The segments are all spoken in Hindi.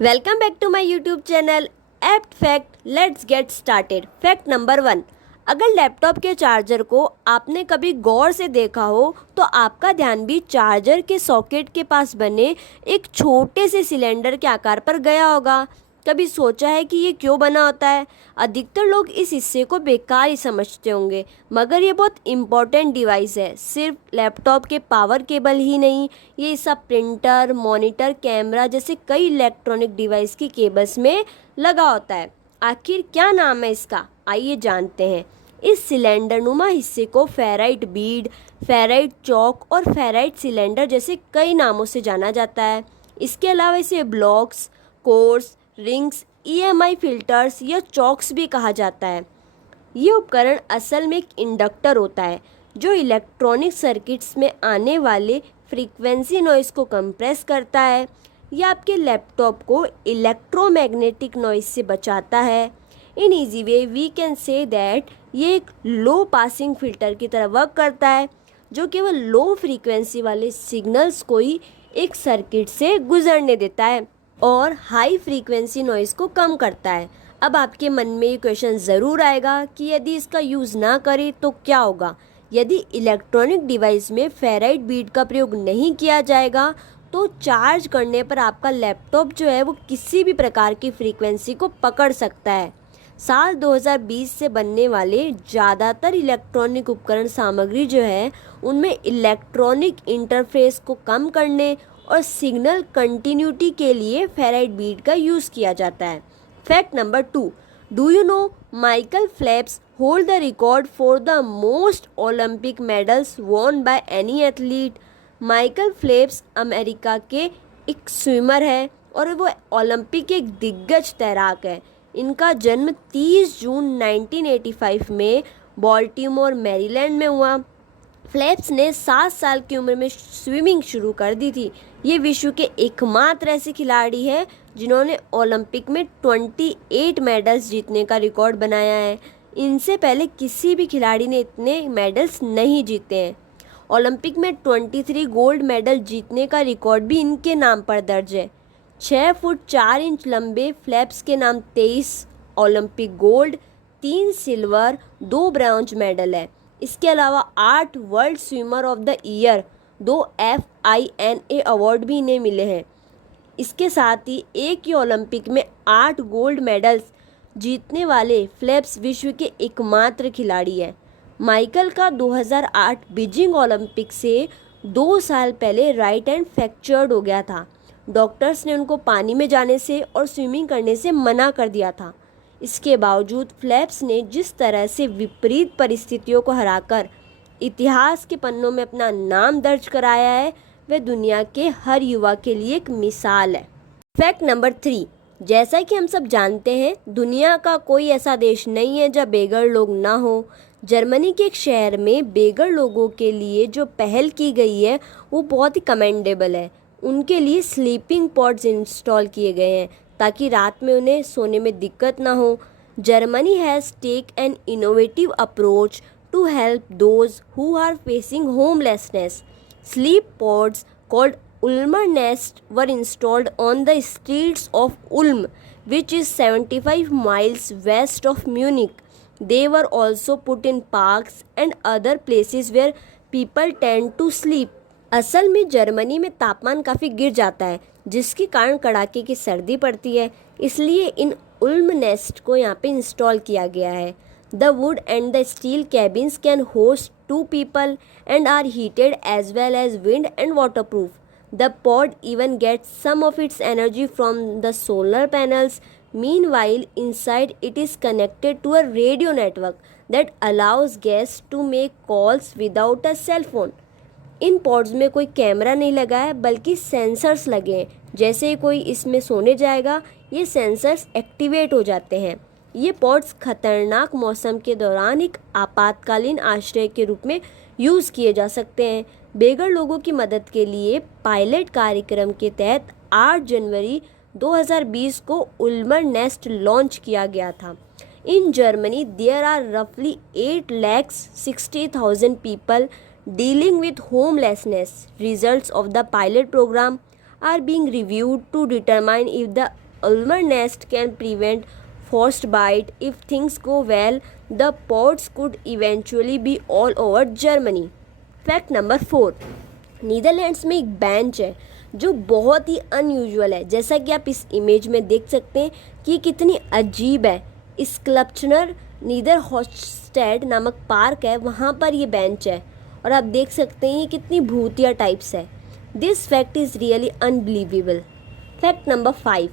Welcome back to my YouTube channel Apt Fact. Let's get started. Fact number 1। अगर लैपटॉप के चार्जर को आपने कभी गौर से देखा हो तो आपका ध्यान भी चार्जर के सॉकेट के पास बने एक छोटे से सिलेंडर के आकार पर गया होगा। कभी सोचा है कि ये क्यों बना होता है? अधिकतर लोग इस हिस्से को बेकार ही समझते होंगे, मगर ये बहुत इम्पोर्टेंट डिवाइस है। सिर्फ लैपटॉप के पावर केबल ही नहीं, ये सब प्रिंटर, मॉनिटर, कैमरा जैसे कई इलेक्ट्रॉनिक डिवाइस की केबल्स में लगा होता है। आखिर क्या नाम है इसका, आइए जानते हैं। इस सिलेंडर नुमा हिस्से को फेराइट बीड, फेराइट चौक और फेराइट सिलेंडर जैसे कई नामों से जाना जाता है। इसके अलावा इसे blocks, course, rings, EMI filters या चॉक्स भी कहा जाता है। ये उपकरण असल में एक इंडक्टर होता है जो इलेक्ट्रॉनिक सर्किट्स में आने वाले फ्रीक्वेंसी नॉइज़ को कंप्रेस करता है या आपके लैपटॉप को इलेक्ट्रोमैग्नेटिक नॉइज़ से बचाता है। In easy way we can say that ये एक लो पासिंग फिल्टर की तरह वर्क करता है जो केवल लो फ्रीक्वेंसी वाले सिग्नल्स को ही एक सर्किट से गुजरने देता है और हाई फ्रीक्वेंसी नॉइज़ को कम करता है। अब आपके मन में ये क्वेश्चन ज़रूर आएगा कि यदि इसका यूज़ ना करें तो क्या होगा। यदि इलेक्ट्रॉनिक डिवाइस में फेराइट बीड का प्रयोग नहीं किया जाएगा तो चार्ज करने पर आपका लैपटॉप जो है वो किसी भी प्रकार की फ्रीक्वेंसी को पकड़ सकता है। साल 2020 से बनने वाले ज़्यादातर इलेक्ट्रॉनिक उपकरण सामग्री जो है उनमें इलेक्ट्रॉनिक इंटरफेस को कम करने और सिग्नल कंटिन्यूटी के लिए फेराइट बीड का यूज़ किया जाता है। Fact number 2। Do you know Michael Phelps hold the record for the most Olympic medals won by any athlete. Michael Phelps America के एक स्विमर है और वो ओलंपिक के एक दिग्गज तैराक है। इनका जन्म 30 जून 1985 में बॉल्टीमोर, मैरीलैंड में हुआ। फेल्प्स ने 7 साल की उम्र में स्विमिंग शुरू कर दी थी। ये विश्व के एकमात्र ऐसे खिलाड़ी हैं जिन्होंने ओलंपिक में 28 मेडल्स जीतने का रिकॉर्ड बनाया है। इनसे पहले किसी भी खिलाड़ी ने इतने मेडल्स नहीं जीते हैं। ओलंपिक में 23 गोल्ड मेडल जीतने का रिकॉर्ड भी इनके नाम पर दर्ज है। 6 फुट 4 इंच लंबे फेल्प्स के नाम 23 Olympic gold, 3 silver, 2 bronze medal है। इसके अलावा 8 world swimmer of the year, 2 FINA award भी इन्हें मिले हैं। इसके साथ ही एक ही ओलंपिक में 8 गोल्ड मेडल्स जीतने वाले फेल्प्स विश्व के एकमात्र खिलाड़ी हैं। माइकल का 2008 बीजिंग ओलंपिक से 2 साल पहले राइट हैंड फ्रैक्चर्ड हो गया था। डॉक्टर्स ने उनको पानी में जाने से और स्विमिंग करने से मना कर दिया था। इसके बावजूद फेल्प्स ने जिस तरह से विपरीत परिस्थितियों को हराकर इतिहास के पन्नों में अपना नाम दर्ज कराया है वह दुनिया के हर युवा के लिए एक मिसाल है। Fact number 3। जैसा कि हम सब जानते हैं, दुनिया का कोई ऐसा देश नहीं है जहाँ बेघर लोग ना हो। जर्मनी के एक शहर में बेघर लोगों के लिए जो पहल की गई है वो बहुत ही कमेंडेबल है। उनके लिए स्लीपिंग पॉड्स इंस्टॉल किए गए हैं ताकि रात में उन्हें सोने में दिक्कत ना हो। Germany has take an innovative approach to help those who are facing homelessness. Sleep pods called Ulmer Nest were installed on the streets of Ulm, which is 75 miles west of Munich. They were also put in parks and other places where people tend to sleep. असल में जर्मनी में तापमान काफ़ी गिर जाता है जिसके कारण कड़ाके की सर्दी पड़ती है, इसलिए इन उल्म नेस्ट को यहाँ पे इंस्टॉल किया गया है। The wood and the steel cabins can host 2 people and are heated as well as wind and waterproof. The pod even gets some of its energy from the solar panels. Meanwhile, inside it is connected to a radio network that allows guests to make calls without a cell phone. In pods में कोई कैमरा नहीं लगा है बल्कि सेंसर्स लगे हैं। जैसे ही कोई इसमें सोने जाएगा ये सेंसर्स एक्टिवेट हो जाते हैं। ये पॉड्स खतरनाक मौसम के दौरान एक आपातकालीन आश्रय के रूप में यूज़ किए जा सकते हैं। बेघर लोगों की मदद के लिए पायलट कार्यक्रम के तहत 8 जनवरी 2020 को उल्मर नेस्ट लॉन्च किया गया था। इन जर्मनी देयर आर रफली 8,60,000 people dealing with homelessness. Results of the pilot program are being reviewed to determine if the ulmer nest can prevent forced bite. If things go well, the pods could eventually be all over Germany. Fact number 4, Netherlands में एक बेंच है जो बहुत ही अनयूजुअल है। जैसा कि आप इस इमेज में देख सकते हैं कि ये कितनी अजीब है। स्कल्पचर नीदरहॉस्टेड नामक पार्क है, वहाँ पर ये बेंच है और आप देख सकते हैं ये कितनी भूतिया टाइप्स है। This fact is really unbelievable. Fact number 5,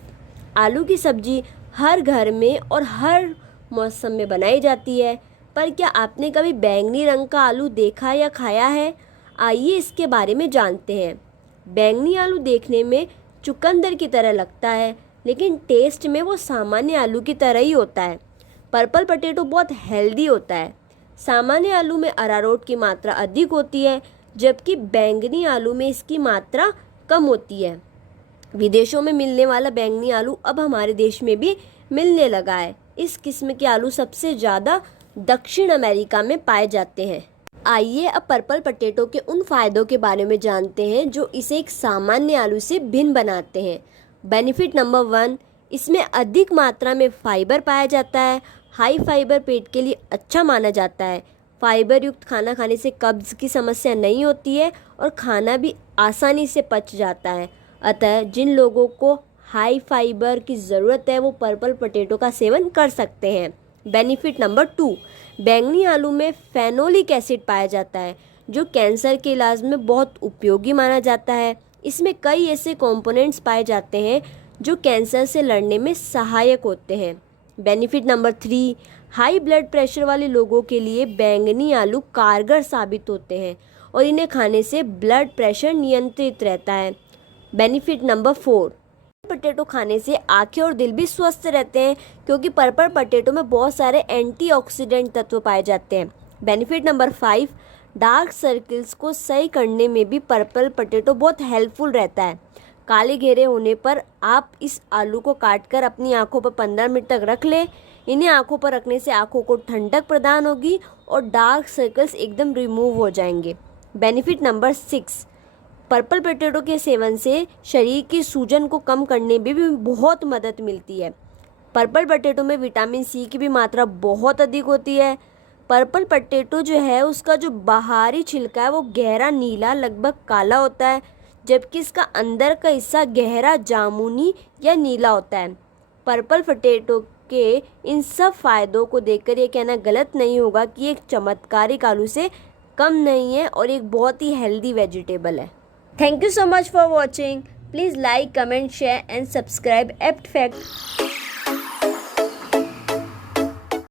आलू की सब्जी हर घर में और हर मौसम में बनाई जाती है, पर क्या आपने कभी बैंगनी रंग का आलू देखा या खाया है? आइए इसके बारे में जानते हैं। बैंगनी आलू देखने में चुकंदर की तरह लगता है, लेकिन टेस्ट में वो सामान्य आलू की तरह ही होता है। पर्पल पोटैटो बहुत हेल्दी होता है। सामान्य आलू में अरारोट की मात्रा अधिक होती है, जबकि बैंगनी आलू में इसकी मात्रा कम होती है। विदेशों में मिलने वाला बैंगनी आलू अब हमारे देश में भी मिलने लगा है। इस किस्म के आलू सबसे ज़्यादा दक्षिण अमेरिका में पाए जाते हैं। आइए अब पर्पल पोटैटो के उन फायदों के बारे में जानते हैं जो इसे एक सामान्य आलू से भिन्न बनाते हैं। बेनिफिट नंबर 1, इसमें अधिक मात्रा में फाइबर पाया जाता है। हाई फाइबर पेट के लिए अच्छा माना जाता है। फाइबर युक्त खाना खाने से कब्ज़ की समस्या नहीं होती है और खाना भी आसानी से पच जाता है। अतः जिन लोगों को हाई फाइबर की ज़रूरत है वो पर्पल पोटैटो का सेवन कर सकते हैं। बेनिफिट नंबर 2, बैंगनी आलू में फेनोलिक एसिड पाया जाता है जो कैंसर के इलाज में बहुत उपयोगी माना जाता है। इसमें कई ऐसे कंपोनेंट्स पाए जाते हैं जो कैंसर से लड़ने में सहायक होते हैं। Benefit number 3, high blood pressure वाले लोगों के लिए बैंगनी आलू कारगर साबित होते हैं और इन्हें खाने से ब्लड प्रेशर नियंत्रित रहता है। बेनिफिट नंबर 4, पोटैटो खाने से आंखें और दिल भी स्वस्थ रहते हैं क्योंकि पर्पल पोटैटो में बहुत सारे एंटीऑक्सीडेंट तत्व पाए जाते हैं। बेनिफिट नंबर 5, डार्क सर्कल्स को सही करने में भी पर्पल पोटैटो बहुत हेल्पफुल रहता है। काले घेरे होने पर आप इस आलू को काटकर अपनी आंखों पर 15 मिनट तक रख लें। इन्हें आंखों पर रखने से आंखों को ठंडक प्रदान होगी और डार्क सर्कल्स एकदम रिमूव हो जाएंगे। बेनिफिट नंबर 6, पर्पल पोटैटो के सेवन से शरीर की सूजन को कम करने में भी बहुत मदद मिलती है। पर्पल पोटैटो में विटामिन सी की भी मात्रा बहुत अधिक होती है। पर्पल पोटैटो जो है उसका जो बाहरी छिलका है वो गहरा नीला लगभग काला होता है, जबकि इसका अंदर का हिस्सा गहरा जामुनी या नीला होता है। पर्पल पोटैटो के इन सब फायदों को देखकर ये कहना गलत नहीं होगा कि एक चमत्कारिक आलू से कम नहीं है और एक बहुत ही हेल्दी वेजिटेबल है। Thank you so much for watching. Please like, comment, share and subscribe Apt Fact.